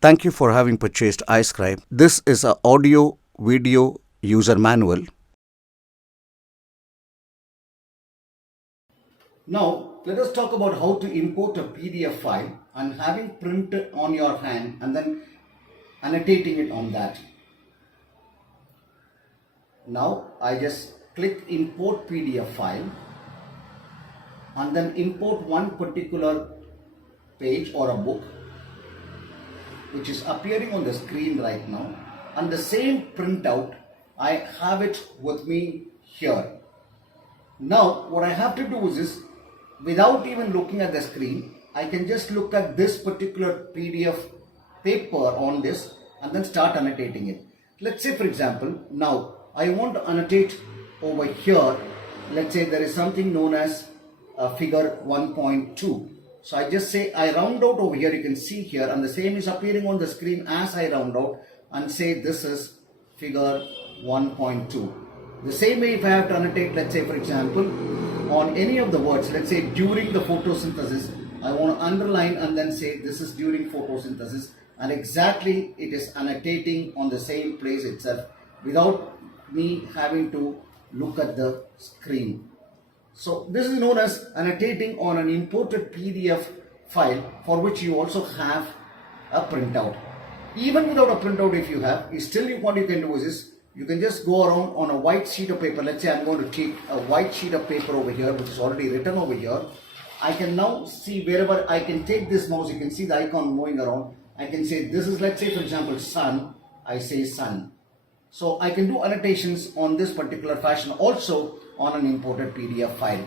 Thank you for having purchased iScribe. This is an audio video user manual. Now, let us talk about how to import a PDF file and having print on your hand and then annotating it on that. Now, I just click import PDF file and then import one particular page or a book which is appearing on the screen right now, and the same printout I have it with me here. Now what I have to do is this, without even looking at the screen, I can just look at this particular PDF paper on this and then start annotating it. Let's say for example, now I want to annotate over here. Let's say there is something known as figure 1.2. So I just say I round out over here, you can see here, and the same is appearing on the screen as I round out and say this is figure 1.2. The same way if I have to annotate, let's say for example, on any of the words, let's say during the photosynthesis, I want to underline and then say this is during photosynthesis, and exactly it is annotating on the same place itself without me having to look at the screen. So this is known as annotating on an imported PDF file for which you also have a printout. Even without a printout, if you have, what you can do is this, you can just go around on a white sheet of paper. Let's say I'm going to take a white sheet of paper over here which is already written over here. I can now see wherever I can take this mouse, you can see the icon moving around. I can say this is, let's say for example, sun. I say sun. So I can do annotations on this particular fashion also on an imported PDF file.